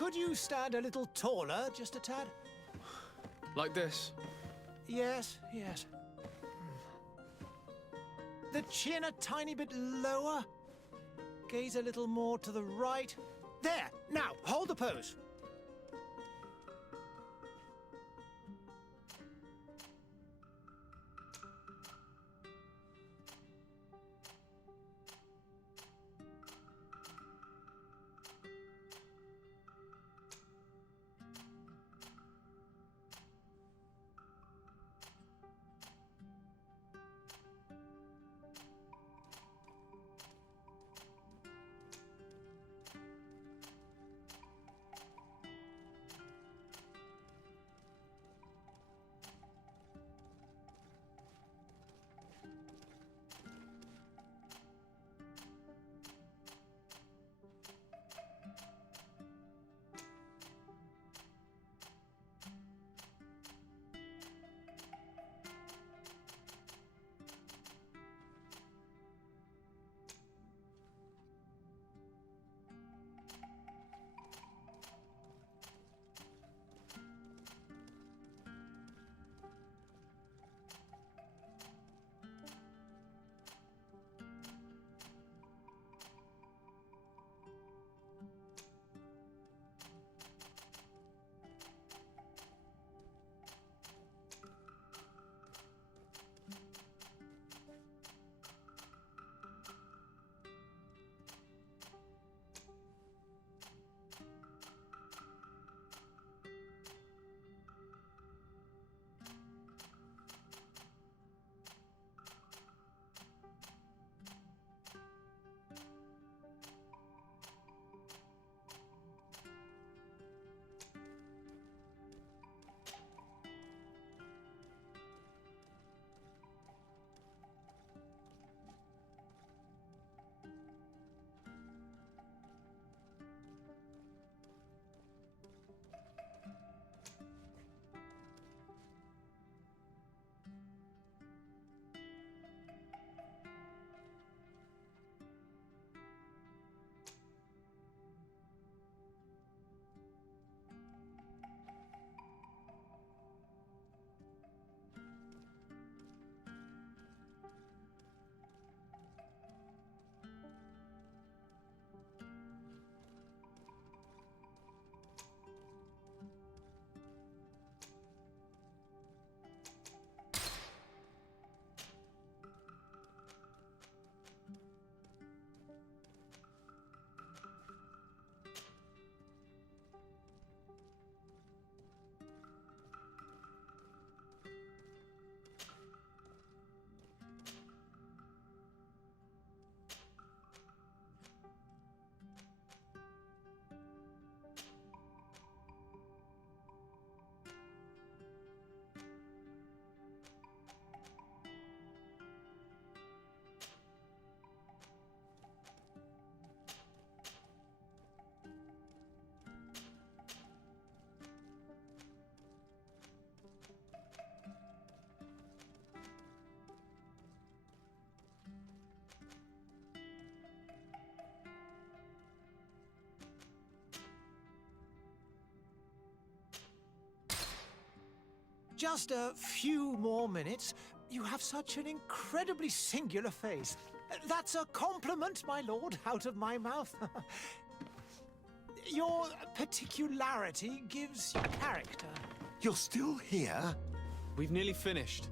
Could you stand a little taller, just a tad? Like this? Yes, yes. The chin a tiny bit lower. Gaze a little more to the right. There! Now, hold the pose. Just a few more minutes. You have such an incredibly singular face. That's a compliment, my lord, out of my mouth. Your particularity gives you character. You're still here? We've nearly finished.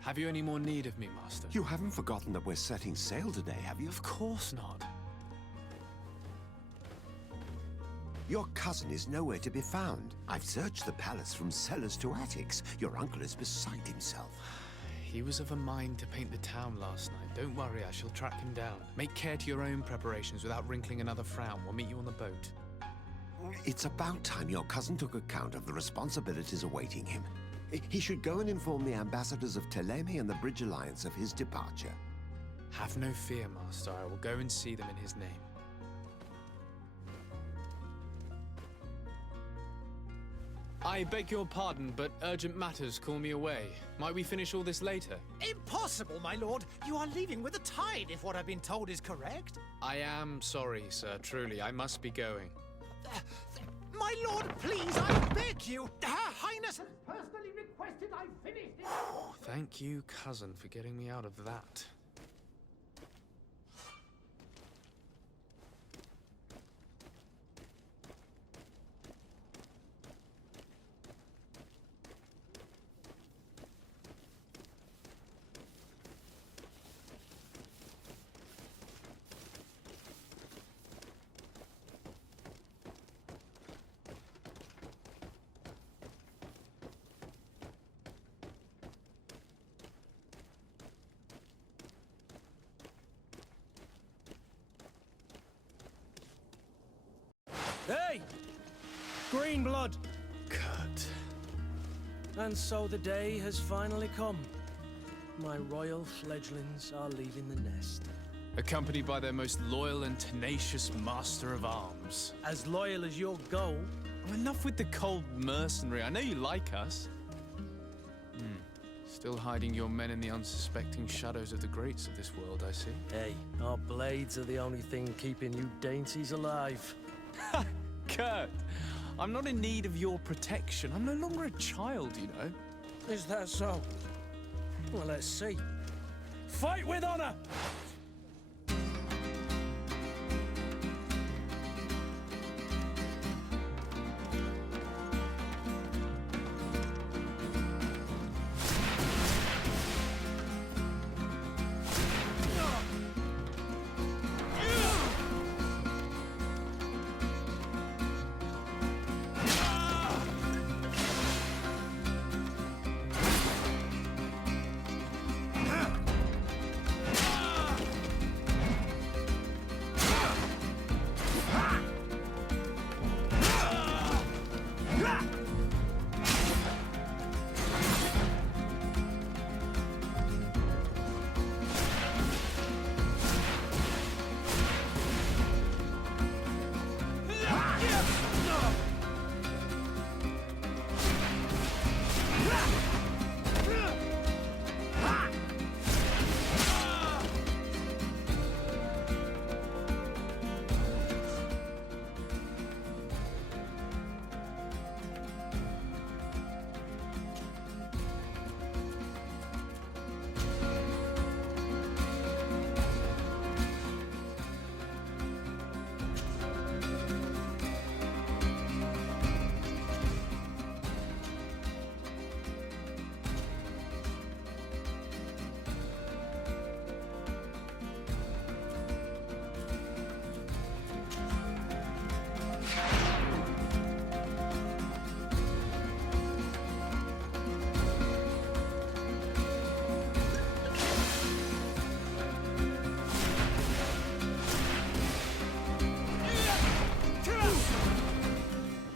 Have you any more need of me, Master? You haven't forgotten that we're setting sail today, have you? Of course not. Your cousin is nowhere to be found. I've searched the palace from cellars to attics. Your uncle is beside himself. He was of a mind to paint the town last night. Don't worry, I shall track him down. Make care to your own preparations without wrinkling another frown. We'll meet you on the boat. It's about time your cousin took account of the responsibilities awaiting him. He should go and inform the ambassadors of Teleme and the Bridge Alliance of his departure. Have no fear, Master. I will go and see them in his name. I beg your pardon, but urgent matters call me away. Might we finish all this later? Impossible, my lord. You are leaving with the tide, if what I've been told is correct. I am sorry, sir. Truly, I must be going. My lord, please, I beg you. Her Highness has personally requested I finish this. Thank you, cousin, for getting me out of that. Hey! Green blood! Kurt. And so the day has finally come. My royal fledglings are leaving the nest. Accompanied by their most loyal and tenacious master of arms. As loyal as you'll go. Oh, enough with the cold mercenary. I know you like us. Still hiding your men in the unsuspecting shadows of the greats of this world, I see. Hey, our blades are the only thing keeping you dainties alive. Kurt, I'm not in need of your protection. I'm no longer a child, you know. Is that so? Well, let's see. Fight with honor!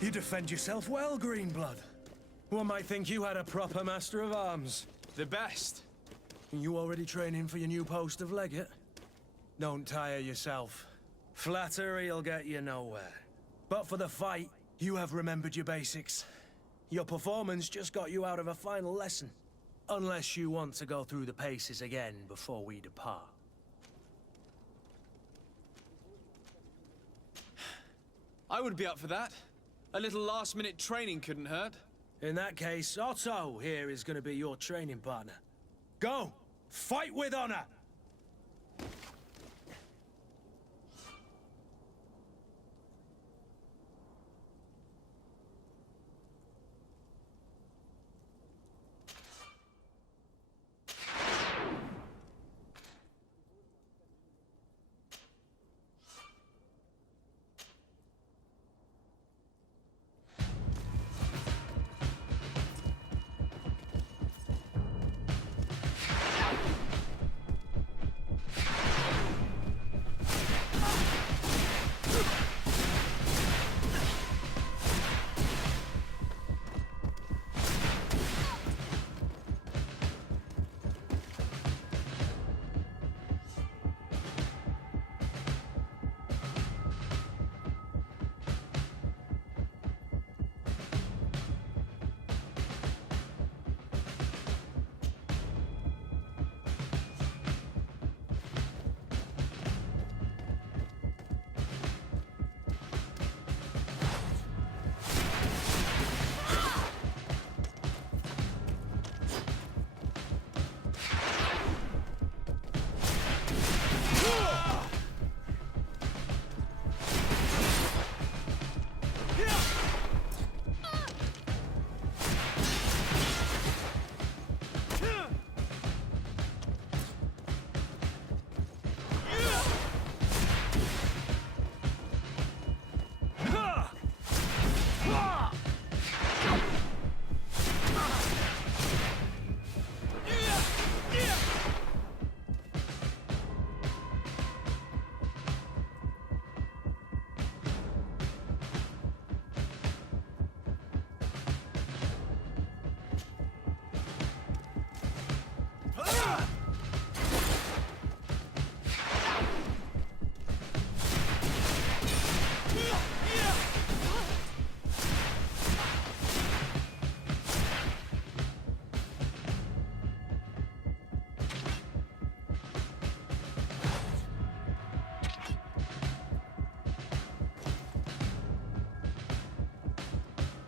You defend yourself well, Greenblood. One might think you had a proper master of arms. The best. You already training for your new post of legate? Don't tire yourself. Flattery'll get you nowhere. But for the fight, you have remembered your basics. Your performance just got you out of a final lesson. Unless you want to go through the paces again before we depart. I would be up for that. A little last-minute training couldn't hurt. In that case, Otto here is going to be your training partner. Go! Fight with honor!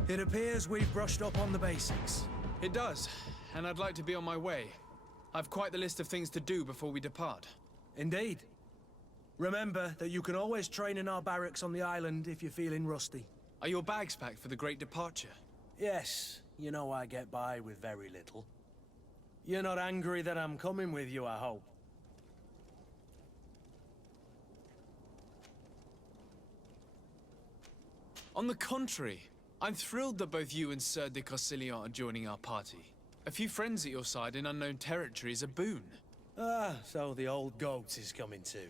It appears we've brushed up on the basics. It does, and I'd like to be on my way. I've quite the list of things to do before we depart. Indeed. Remember that you can always train in our barracks on the island if you're feeling rusty. Are your bags packed for the great departure? Yes, you know I get by with very little. You're not angry that I'm coming with you, I hope. On the contrary, I'm thrilled that both you and Sir de Castellano are joining our party. A few friends at your side in unknown territory is a boon. Ah, so the old goat is coming too.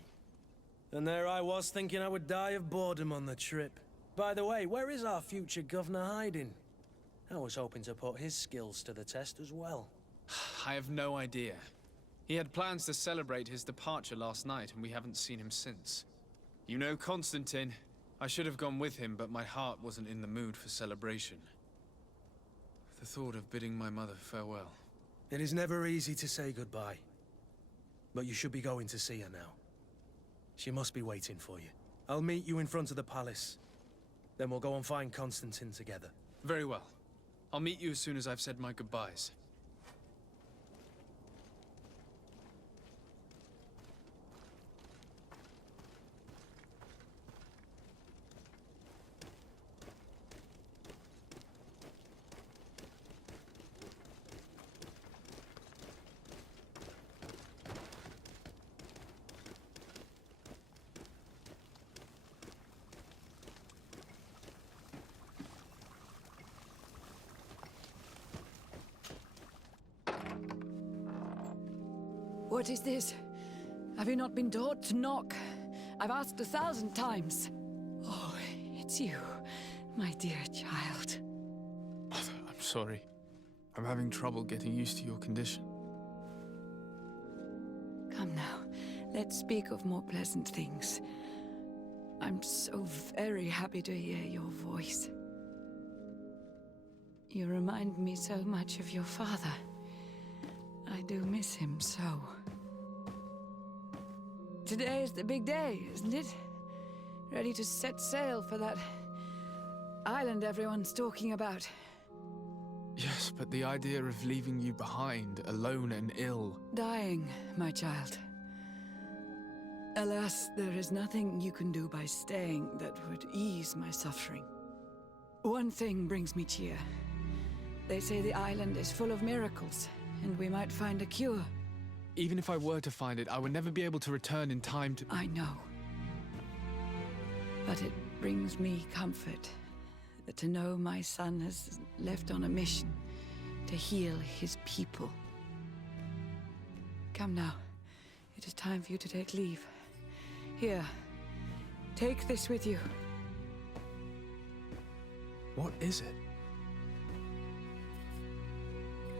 And there I was thinking I would die of boredom on the trip. By the way, where is our future governor hiding? I was hoping to put his skills to the test as well. I have no idea. He had plans to celebrate his departure last night, and we haven't seen him since. You know Constantine. I should have gone with him, but my heart wasn't in the mood for celebration. The thought of bidding my mother farewell. It is never easy to say goodbye. But you should be going to see her now. She must be waiting for you. I'll meet you in front of the palace. Then we'll go and find Constantine together. Very well. I'll meet you as soon as I've said my goodbyes. What is this? Have you not been taught to knock? I've asked 1,000 times. Oh, it's you, my dear child. Mother, I'm sorry. I'm having trouble getting used to your condition. Come now, let's speak of more pleasant things. I'm so very happy to hear your voice. You remind me so much of your father. I do miss him so. Today is the big day, isn't it? Ready to set sail for that island everyone's talking about. Yes, but the idea of leaving you behind, alone and ill... Dying, my child. Alas, there is nothing you can do by staying that would ease my suffering. One thing brings me cheer. They say the island is full of miracles, and we might find a cure. Even if I were to find it, I would never be able to return in time to... I know. But it brings me comfort to know my son has left on a mission to heal his people. Come now. It is time for you to take leave. Here, take this with you. What is it?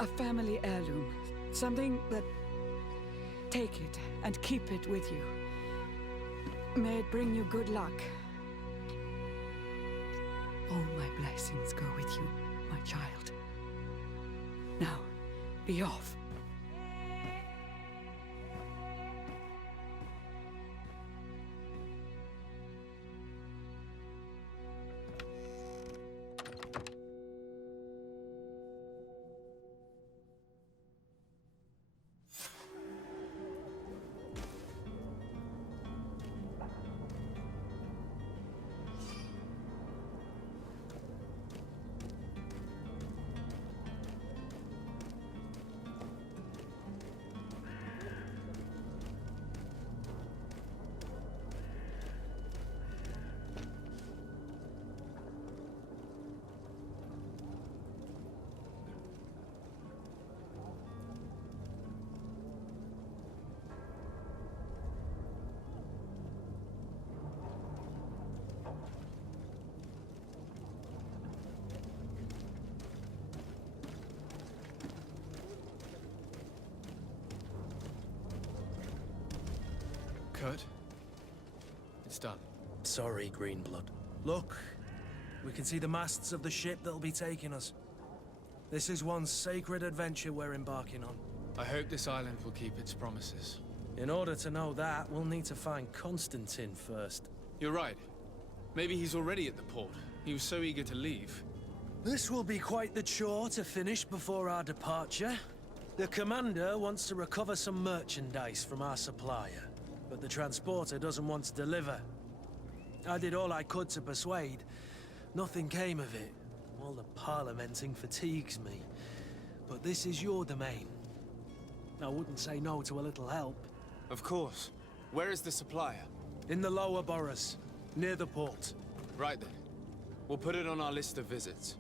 A family heirloom. Something that... Take it and keep it with you. May it bring you good luck. All my blessings go with you, my child. Now, be off. Kurt? It's done. Sorry, Greenblood. Look, we can see the masts of the ship that'll be taking us. This is one sacred adventure we're embarking on. I hope this island will keep its promises. In order to know that, we'll need to find Constantine first. You're right. Maybe he's already at the port. He was so eager to leave. This will be quite the chore to finish before our departure. The commander wants to recover some merchandise from our supplier, but the transporter doesn't want to deliver. I did all I could to persuade. Nothing came of it. All the parliamenting fatigues me. But this is your domain. I wouldn't say no to a little help. Of course. Where is the supplier? In the lower boroughs, near the port. Right then. We'll put it on our list of visits.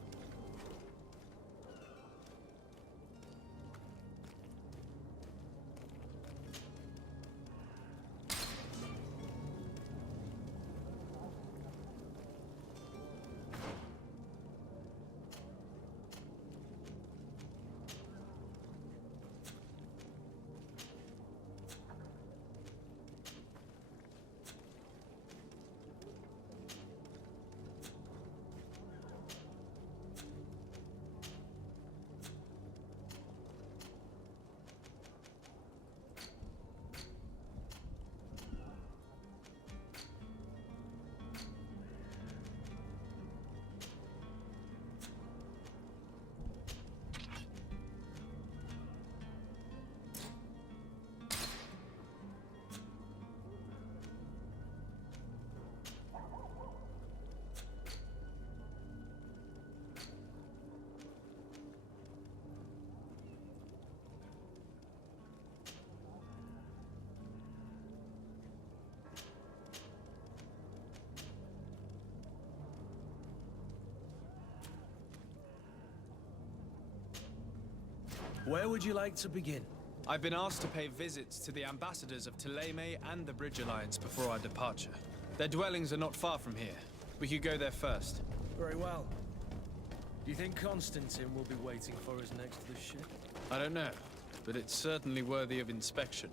Where would you like to begin? I've been asked to pay visits to the ambassadors of Thélème and the Bridge Alliance before our departure. Their dwellings are not far from here. We could go there first. Very well. Do you think Constantine will be waiting for us next to the ship? I don't know, but it's certainly worthy of inspection.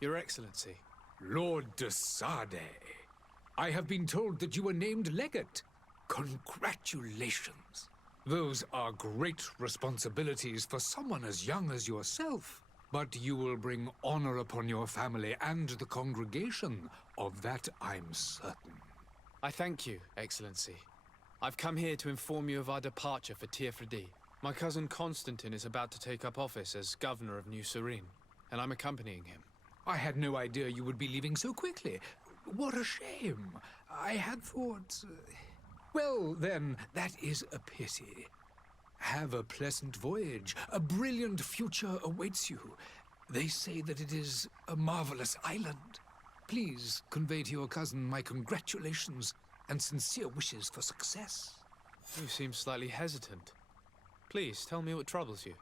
Your Excellency. Lord de Sade, I have been told that you were named legate. Congratulations. Those are great responsibilities for someone as young as yourself. But you will bring honor upon your family and the congregation. Of that, I'm certain. I thank you, Excellency. I've come here to inform you of our departure for Tirfredi. My cousin Constantine is about to take up office as governor of New Serene, and I'm accompanying him. I had no idea you would be leaving so quickly. What a shame. I had thought... Well, then, that is a pity. Have a pleasant voyage. A brilliant future awaits you. They say that it is a marvelous island. Please convey to your cousin my congratulations and sincere wishes for success. You seem slightly hesitant. Please, tell me what troubles you.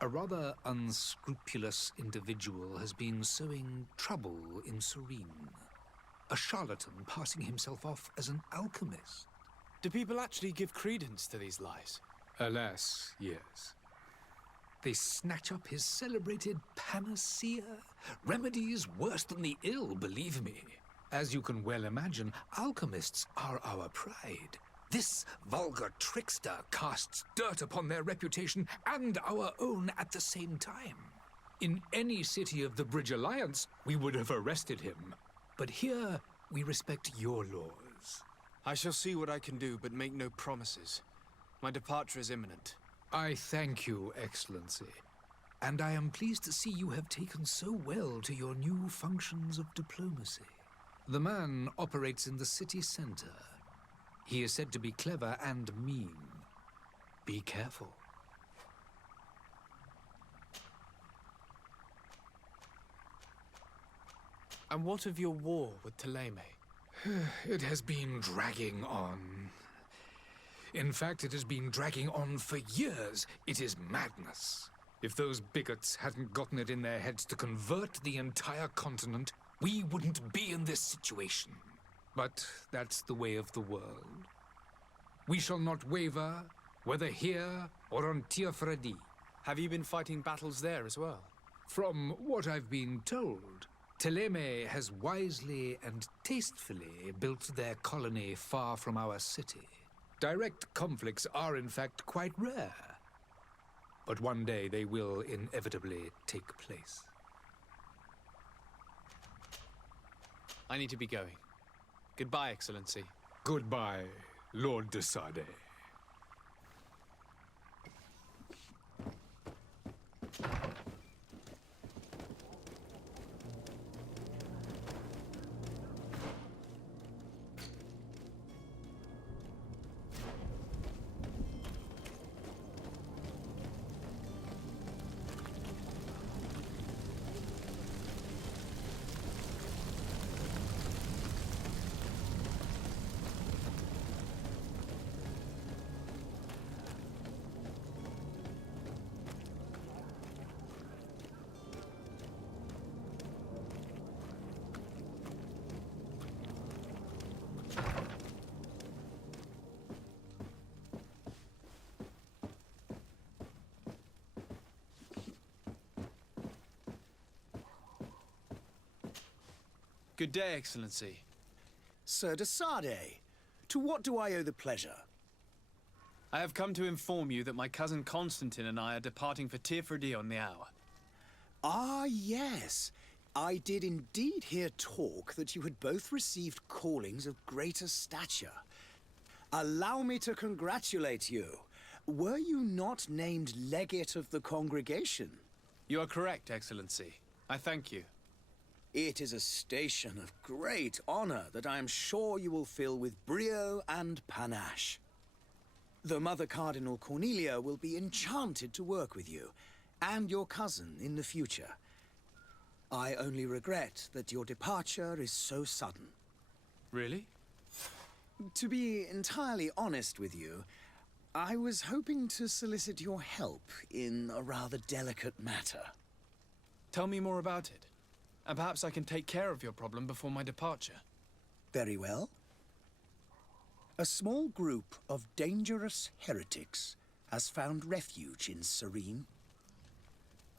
A rather unscrupulous individual has been sowing trouble in Serene. A charlatan passing himself off as an alchemist. Do people actually give credence to these lies? Alas, yes. They snatch up his celebrated panacea. Remedies worse than the ill, believe me. As you can well imagine, alchemists are our pride. This vulgar trickster casts dirt upon their reputation and our own at the same time. In any city of the Bridge Alliance, we would have arrested him. But here, we respect your laws. I shall see what I can do, but make no promises. My departure is imminent. I thank you, Excellency. And I am pleased to see you have taken so well to your new functions of diplomacy. The man operates in the city center. He is said to be clever and mean. Be careful. And what of your war with Thélème? It has been dragging on. In fact, it has been dragging on for years. It is madness. If those bigots hadn't gotten it in their heads to convert the entire continent, we wouldn't be in this situation. But that's the way of the world. We shall not waver, whether here or on Tiafredi. Have you been fighting battles there as well? From what I've been told, Thélème has wisely and tastefully built their colony far from our city. Direct conflicts are, in fact, quite rare. But one day they will inevitably take place. I need to be going. Goodbye, Excellency. Goodbye, Lord de Sade. Good day, Excellency. Sir de Sade, to what do I owe the pleasure? I have come to inform you that my cousin Constantine and I are departing for Tiafredi on the hour. Ah, yes. I did indeed hear talk that you had both received callings of greater stature. Allow me to congratulate you. Were you not named legate of the congregation? You are correct, Excellency. I thank you. It is a station of great honor that I am sure you will fill with brio and panache. The Mother Cardinal Cornelia will be enchanted to work with you, and your cousin in the future. I only regret that your departure is so sudden. Really? To be entirely honest with you, I was hoping to solicit your help in a rather delicate matter. Tell me more about it. And perhaps I can take care of your problem before my departure. Very well. A small group of dangerous heretics has found refuge in Serene.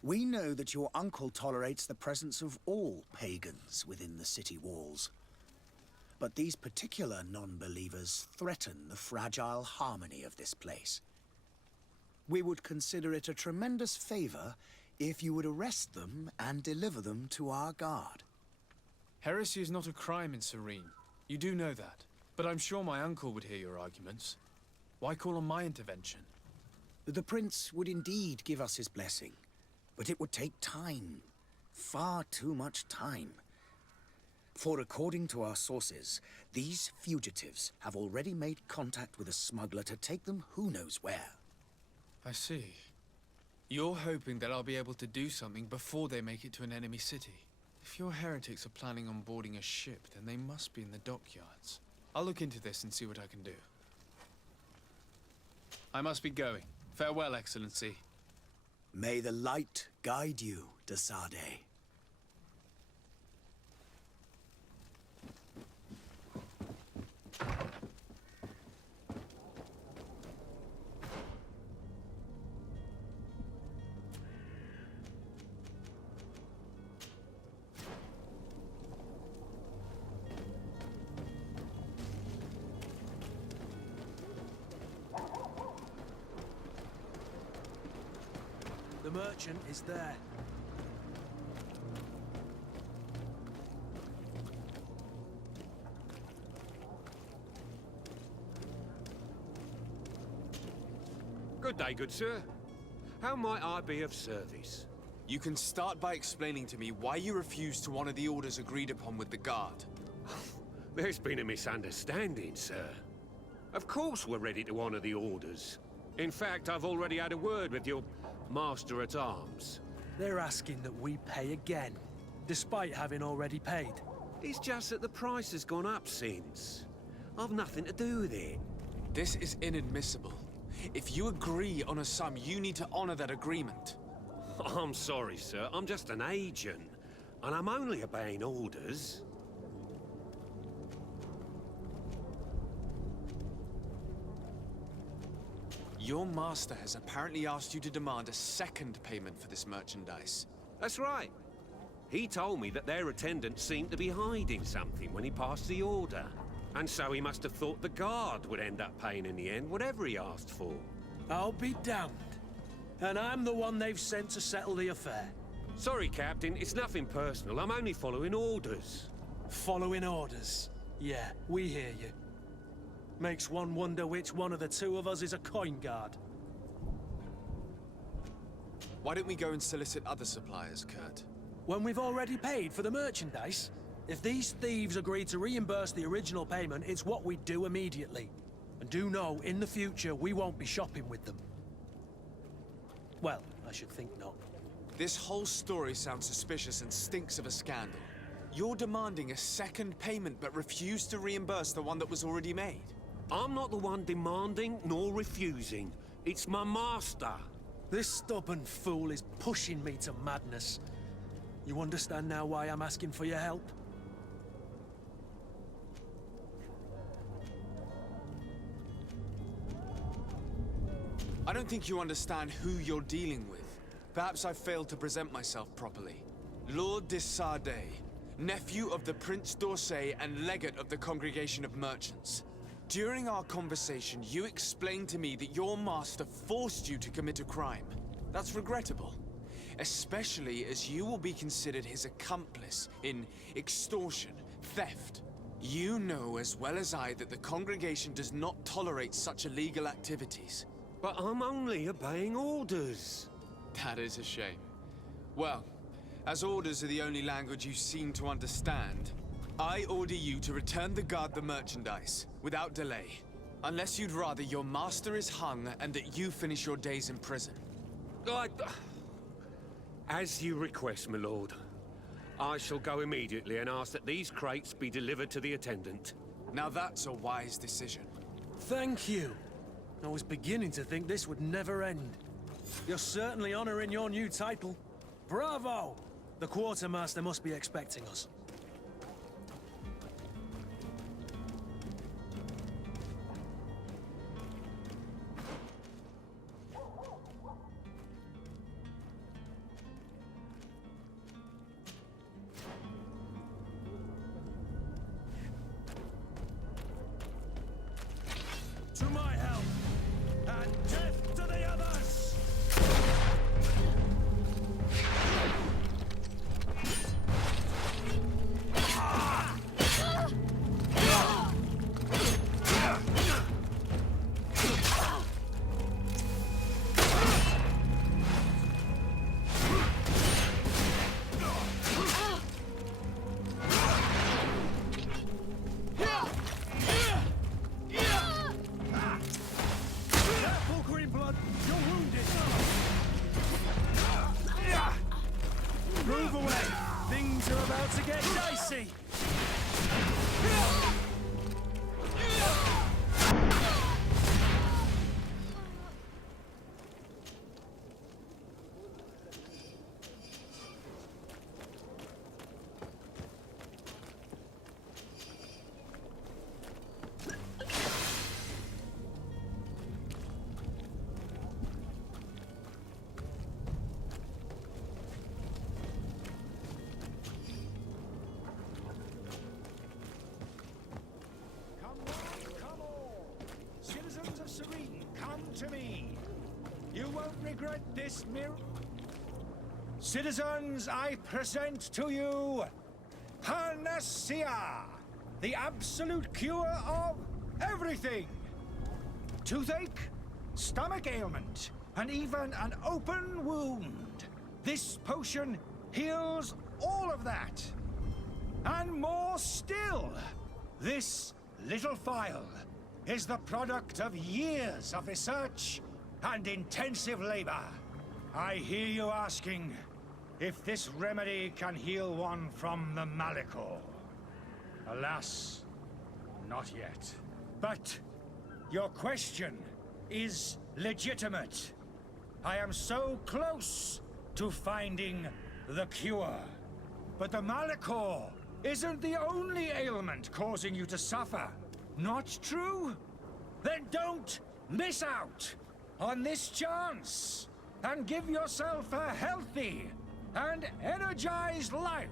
We know that your uncle tolerates the presence of all pagans within the city walls. But these particular non-believers threaten the fragile harmony of this place. We would consider it a tremendous favor if you would arrest them and deliver them to our guard. Heresy is not a crime in Serene. You do know that. But I'm sure my uncle would hear your arguments. Why call on my intervention? The prince would indeed give us his blessing, but it would take time. Far too much time. For according to our sources, these fugitives have already made contact with a smuggler to take them who knows where. I see. You're hoping that I'll be able to do something before they make it to an enemy city. If your heretics are planning on boarding a ship, then they must be in the dockyards. I'll look into this and see what I can do. I must be going. Farewell, Excellency. May the light guide you, de Sade. The merchant is there. Good day, good sir. How might I be of service? You can start by explaining to me why you refused to honor the orders agreed upon with the guard. There's been a misunderstanding, sir. Of course we're ready to honor the orders. In fact, I've already had a word with your master-at-arms. They're asking that we pay again, despite having already paid. It's just that the price has gone up since. I've nothing to do with it. This is inadmissible. If you agree on a sum, you need to honor that agreement. I'm sorry, sir. I'm just an agent. And I'm only obeying orders. Your master has apparently asked you to demand a second payment for this merchandise. That's right. He told me that their attendant seemed to be hiding something when he passed the order. And so he must have thought the guard would end up paying in the end, whatever he asked for. I'll be damned. And I'm the one they've sent to settle the affair. Sorry, Captain, it's nothing personal. I'm only following orders. Following orders. Yeah, we hear you. Makes one wonder which one of the two of us is a coin guard. Why don't we go and solicit other suppliers, Kurt? When we've already paid for the merchandise? If these thieves agree to reimburse the original payment, it's what we do immediately. And do know, in the future, we won't be shopping with them. Well, I should think not. This whole story sounds suspicious and stinks of a scandal. You're demanding a second payment but refuse to reimburse the one that was already made. I'm not the one demanding nor refusing. It's my master. This stubborn fool is pushing me to madness. You understand now why I'm asking for your help? I don't think you understand who you're dealing with. Perhaps I failed to present myself properly. Lord de Sardet, nephew of the Prince d'Orsay and legate of the Congregation of Merchants. During our conversation, you explained to me that your master forced you to commit a crime. That's regrettable, especially as you will be considered his accomplice in extortion, theft. You know as well as I that the congregation does not tolerate such illegal activities. But I'm only obeying orders. That is a shame. Well, as orders are the only language you seem to understand, I order you to return the guard the merchandise, without delay. Unless you'd rather your master is hung and that you finish your days in prison. As you request, my lord. I shall go immediately and ask that these crates be delivered to the attendant. Now that's a wise decision. Thank you. I was beginning to think this would never end. You're certainly honoring your new title. Bravo! The quartermaster must be expecting us. To my help! And death to the others! Move away! Things are about to get dicey! Citizens of Serene, come to me. You won't regret this miracle. Citizens, I present to you Panacea, the absolute cure of everything. Toothache, stomach ailment, and even an open wound. This potion heals all of that. And more still, this little phial is the product of years of research and intensive labor. I hear you asking if this remedy can heal one from the Malachor. Alas, not yet. But your question is legitimate. I am so close to finding the cure. But the Malachor isn't the only ailment causing you to suffer. Not true? Then don't miss out on this chance and give yourself a healthy and energized life.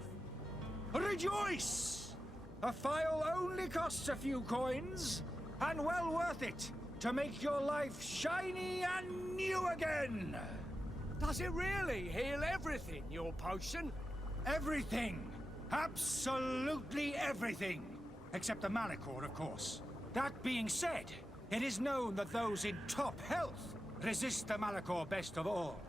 Rejoice! A phial only costs a few coins, and well worth it to make your life shiny and new again. Does it really heal everything, your potion? Everything. Absolutely everything. Except the Malachor, of course. That being said, it is known that those in top health resist the Malachor best of all.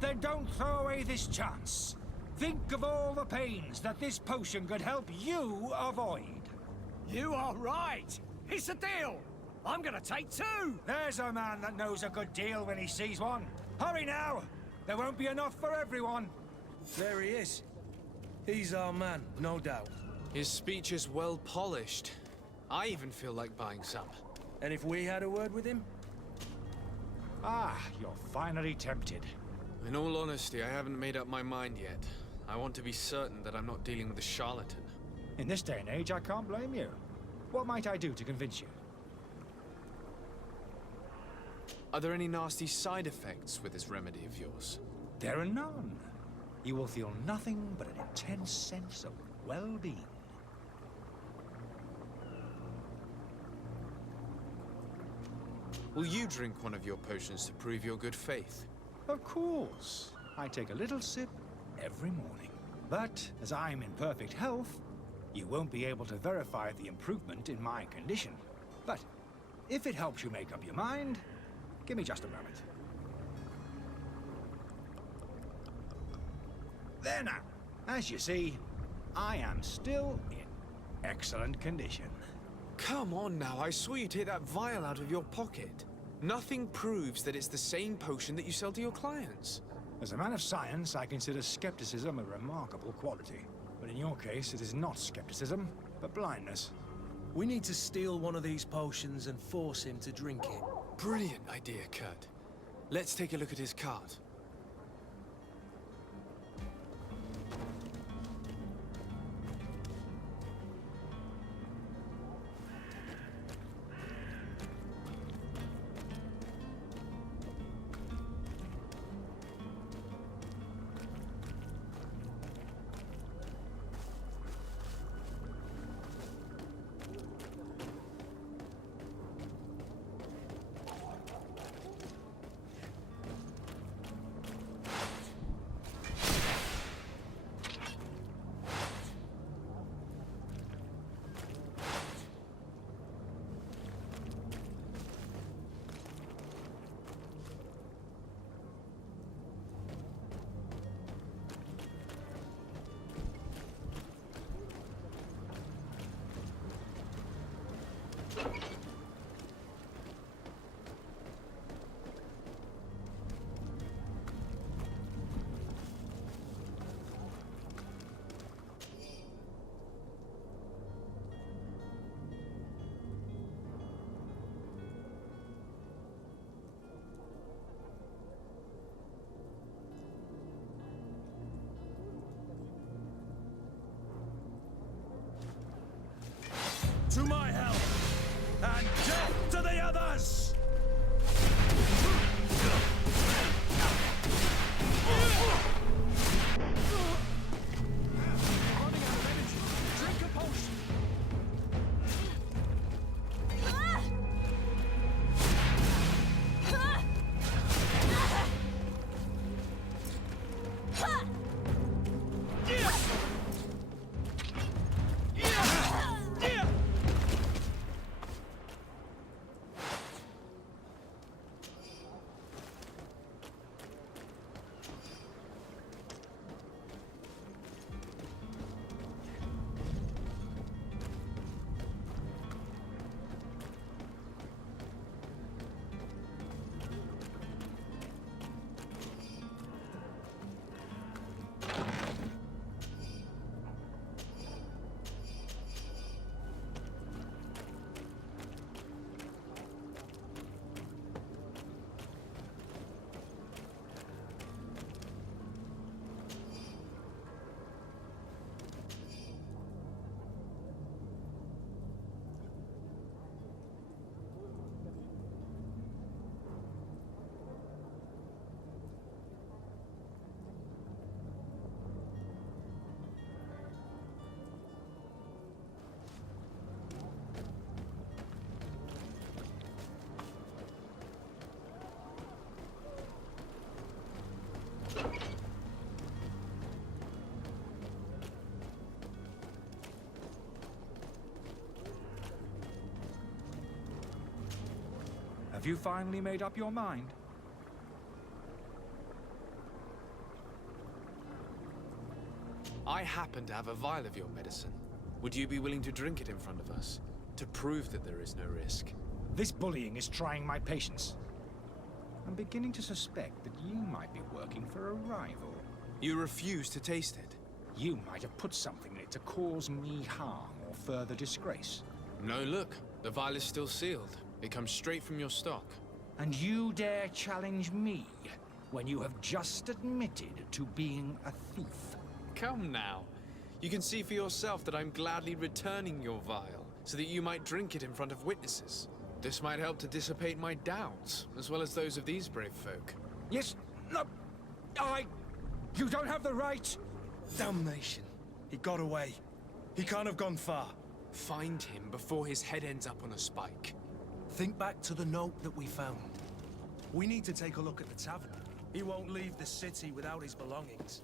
Then don't throw away this chance. Think of all the pains that this potion could help you avoid. You are right. It's a deal. I'm gonna take 2. There's a man that knows a good deal when he sees one. Hurry now. There won't be enough for everyone. There he is. He's our man, no doubt. His speech is well polished. I even feel like buying some. And if we had a word with him? Ah, you're finally tempted. In all honesty, I haven't made up my mind yet. I want to be certain that I'm not dealing with a charlatan. In this day and age, I can't blame you. What might I do to convince you? Are there any nasty side effects with this remedy of yours? There are none. You will feel nothing but an intense sense of well-being. Will you drink one of your potions to prove your good faith? Of course. I take a little sip every morning. But as I'm in perfect health, you won't be able to verify the improvement in my condition. But if it helps you make up your mind, give me just a moment. There now. As you see, I am still in excellent condition. Come on now, I saw you take that vial out of your pocket. Nothing proves that it's the same potion that you sell to your clients. As a man of science, I consider skepticism a remarkable quality. But in your case, it is not skepticism, but blindness. We need to steal one of these potions and force him to drink it. Brilliant idea, Kurt. Let's take a look at his cart. To my help! And death to the others! Running out of energy. Drink a potion. Ha! Have you finally made up your mind? I happen to have a vial of your medicine. Would you be willing to drink it in front of us? To prove that there is no risk? This bullying is trying my patience. I'm beginning to suspect that you might be working for a rival. You refuse to taste it? You might have put something in it to cause me harm or further disgrace. No, look. The vial is still sealed. It comes straight from your stock. And you dare challenge me when you have just admitted to being a thief? Come now. You can see for yourself that I'm gladly returning your vial, so that you might drink it in front of witnesses. This might help to dissipate my doubts, as well as those of these brave folk. Yes, no, You don't have the right! Damnation. He got away. He can't have gone far. Find him before his head ends up on a spike. Think back to the note that we found. We need to take a look at the tavern. He won't leave the city without his belongings.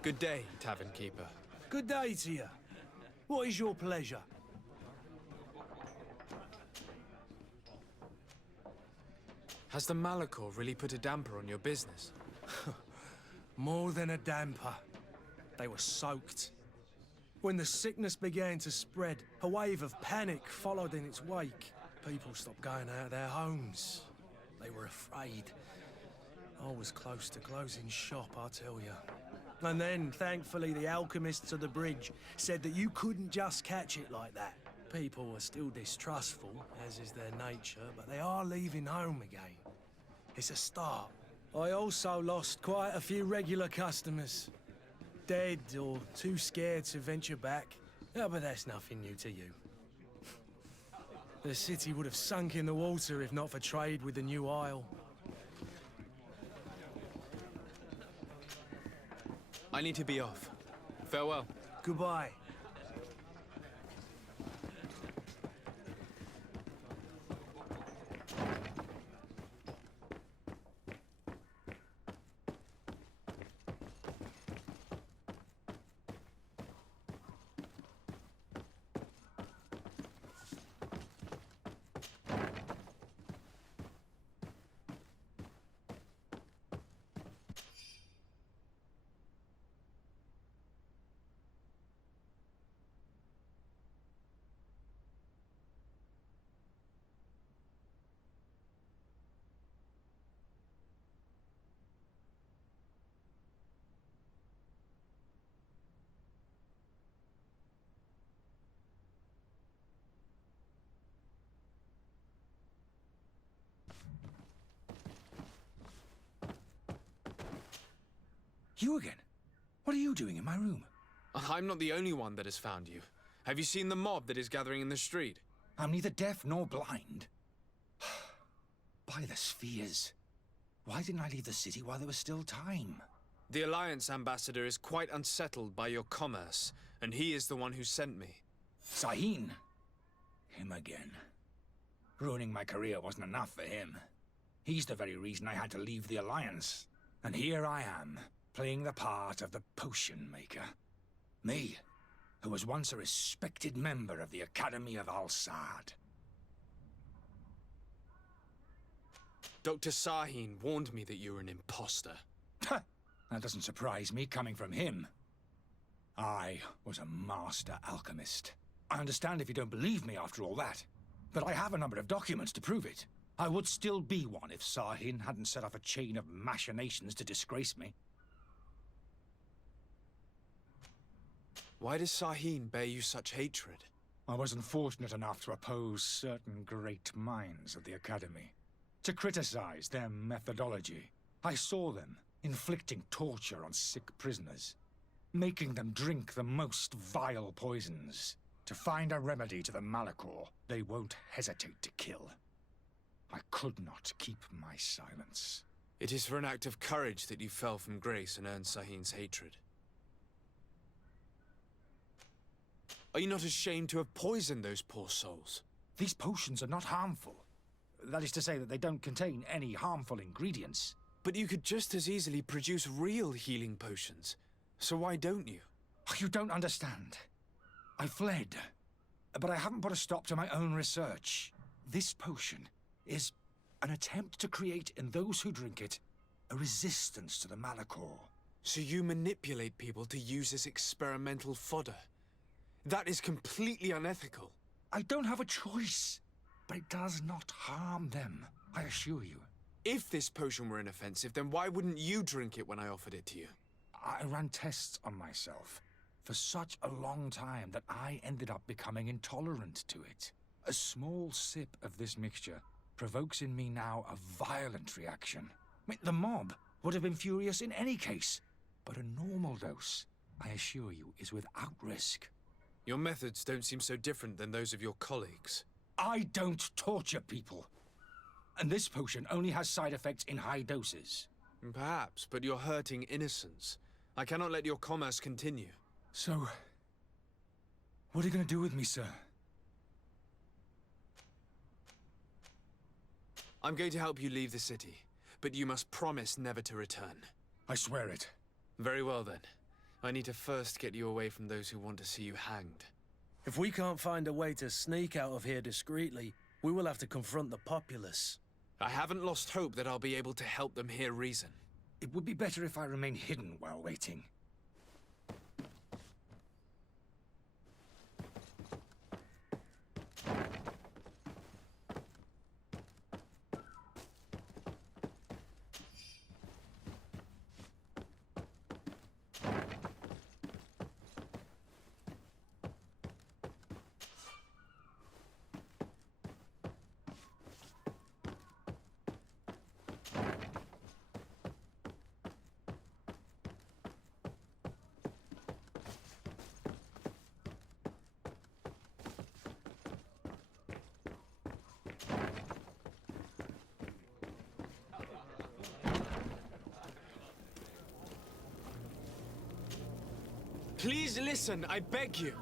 Good day, tavern keeper. Good day to you. What is your pleasure? Has the Malachor really put a damper on your business? More than a damper. They were soaked. When the sickness began to spread, a wave of panic followed in its wake. People stopped going out of their homes. They were afraid. I was close to closing shop, I tell you. And then, thankfully, the alchemists of the bridge said that you couldn't just catch it like that. People were still distrustful, as is their nature, but they are leaving home again. It's a start. I also lost quite a few regular customers. Dead or too scared to venture back. Yeah, but that's nothing new to you. The city would have sunk in the water if not for trade with the new isle. I need to be off. Farewell. Goodbye. You again? What are you doing in my room? I'm not the only one that has found you. Have you seen the mob that is gathering in the street? I'm neither deaf nor blind. By the spheres. Why didn't I leave the city while there was still time? The Alliance ambassador is quite unsettled by your commerce, and he is the one who sent me. Sahin. Him again. Ruining my career wasn't enough for him. He's the very reason I had to leave the Alliance. And here I am, playing the part of the potion maker. Me, who was once a respected member of the Academy of Al-Sad. Dr. Sahin warned me that you were an imposter. That doesn't surprise me, coming from him. I was a master alchemist. I understand if you don't believe me after all that, but I have a number of documents to prove it. I would still be one if Sahin hadn't set off a chain of machinations to disgrace me. Why does Sahin bear you such hatred? I wasn't fortunate enough to oppose certain great minds of the Academy, to criticize their methodology. I saw them inflicting torture on sick prisoners, making them drink the most vile poisons. To find a remedy to the Malachor, they won't hesitate to kill. I could not keep my silence. It is for an act of courage that you fell from grace and earned Sahin's hatred. Are you not ashamed to have poisoned those poor souls? These potions are not harmful. That is to say that they don't contain any harmful ingredients. But you could just as easily produce real healing potions. So why don't you? You don't understand. I fled, but I haven't put a stop to my own research. This potion is an attempt to create in those who drink it a resistance to the Malachor. So you manipulate people to use as experimental fodder? That is completely unethical. I don't have a choice, but it does not harm them, I assure you. If this potion were inoffensive, then why wouldn't you drink it when I offered it to you? I ran tests on myself for such a long time that I ended up becoming intolerant to it. A small sip of this mixture provokes in me now a violent reaction. I mean, the mob would have been furious in any case, but a normal dose, I assure you, is without risk. Your methods don't seem so different than those of your colleagues. I don't torture people. And this potion only has side effects in high doses. Perhaps, but you're hurting innocents. I cannot let your commerce continue. So, what are you going to do with me, sir? I'm going to help you leave the city, but you must promise never to return. I swear it. Very well, then. I need to first get you away from those who want to see you hanged. If we can't find a way to sneak out of here discreetly, we will have to confront the populace. I haven't lost hope that I'll be able to help them hear reason. It would be better if I remain hidden while waiting. Please listen, I beg you.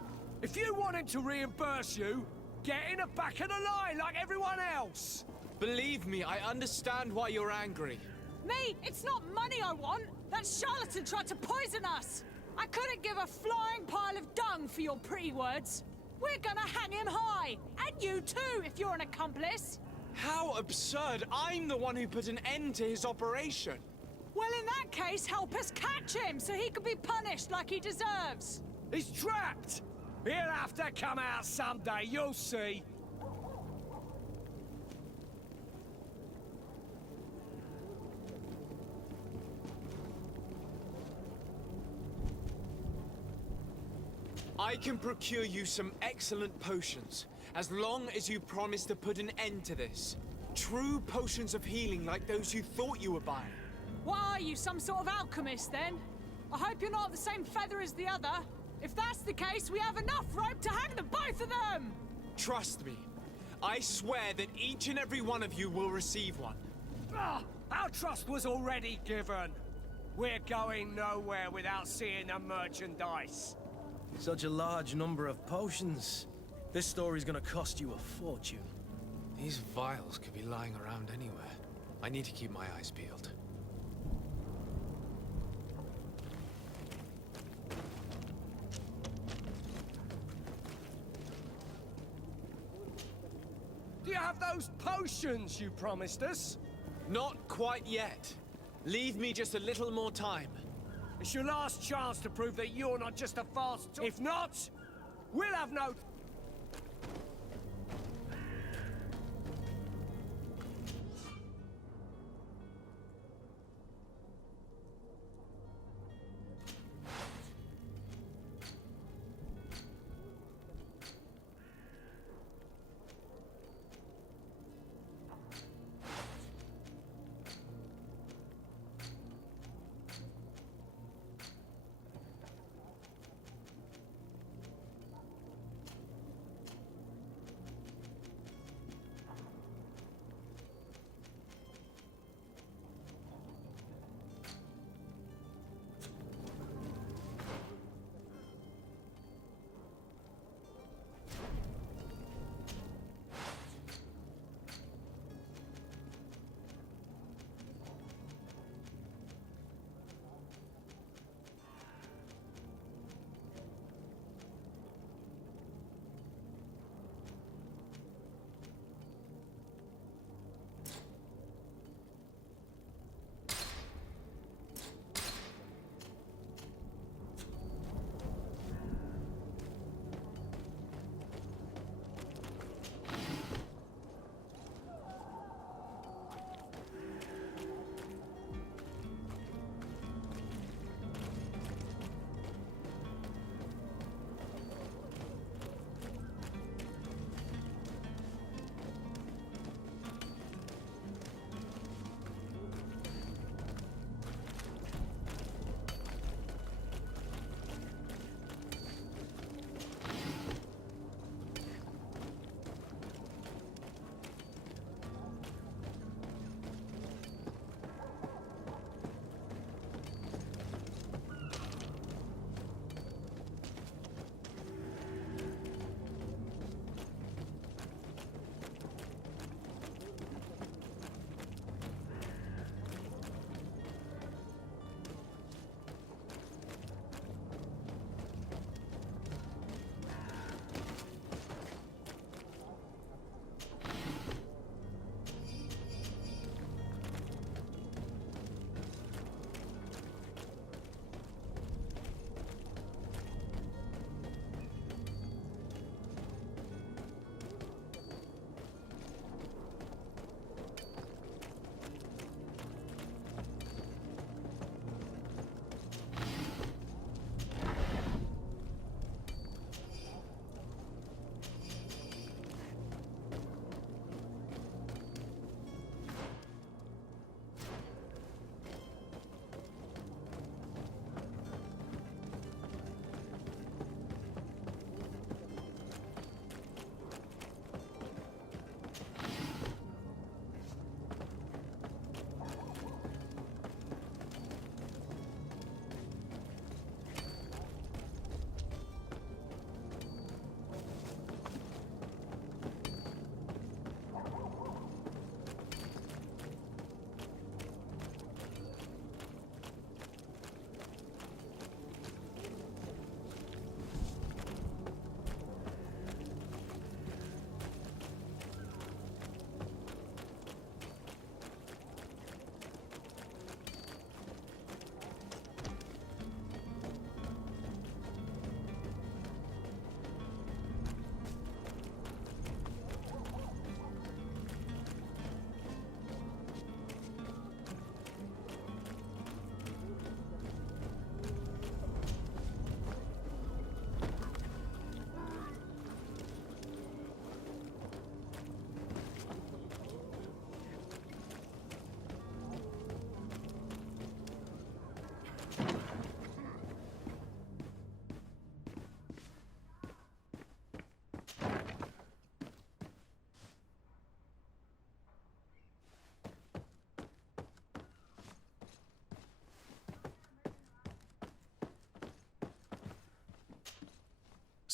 If you want him to reimburse you, get in the back of the line like everyone else. Believe me, I understand why you're angry. Me? It's not money I want. That charlatan tried to poison us. I couldn't give a flying pile of dung for your pretty words. We're gonna hang him high. And you too, if you're an accomplice. How absurd! I'm the one who put an end to his operation. Well, in that case, help us catch him so he can be punished like he deserves. He's trapped. He'll have to come out someday, you'll see. I can procure you some excellent potions, as long as you promise to put an end to this. True potions of healing like those you thought you were buying. What are you, some sort of alchemist, then? I hope you're not the same feather as the other. If that's the case, we have enough rope to hang the both of them! Trust me. I swear that each and every one of you will receive one. Our trust was already given. We're going nowhere without seeing the merchandise. Such a large number of potions. This story's gonna cost you a fortune. These vials could be lying around anywhere. I need to keep my eyes peeled. Do you have those potions you promised us? Not quite yet. Leave me just a little more time. It's your last chance to prove that you're not just a fast... If not, we'll have no...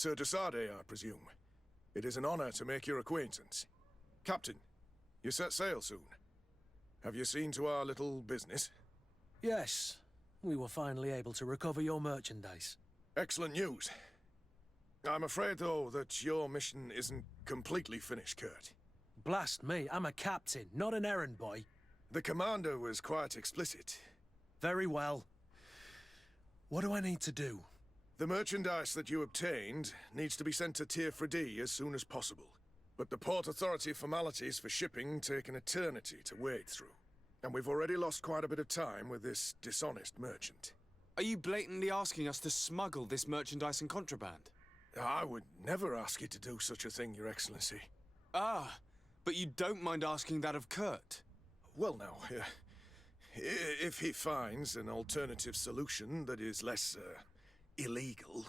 Sir Desade, I presume. It is an honor to make your acquaintance. Captain, you set sail soon. Have you seen to our little business? Yes, we were finally able to recover your merchandise. Excellent news. I'm afraid, though, that your mission isn't completely finished, Kurt. Blast me, I'm a captain, not an errand boy. The commander was quite explicit. Very well. What do I need to do? The merchandise that you obtained needs to be sent to Tier 4D as soon as possible. But the Port Authority formalities for shipping take an eternity to wade through. And we've already lost quite a bit of time with this dishonest merchant. Are you blatantly asking us to smuggle this merchandise and contraband? I would never ask you to do such a thing, Your Excellency. Ah, but you don't mind asking that of Kurt? Well, now, if he finds an alternative solution that is less, illegal,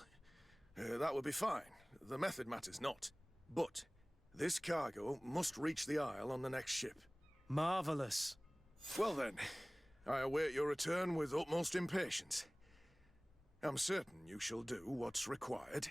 that would be fine. The method matters not. But this cargo must reach the Isle on the next ship. Marvelous. Well then, I await your return with utmost impatience. I'm certain you shall do what's required.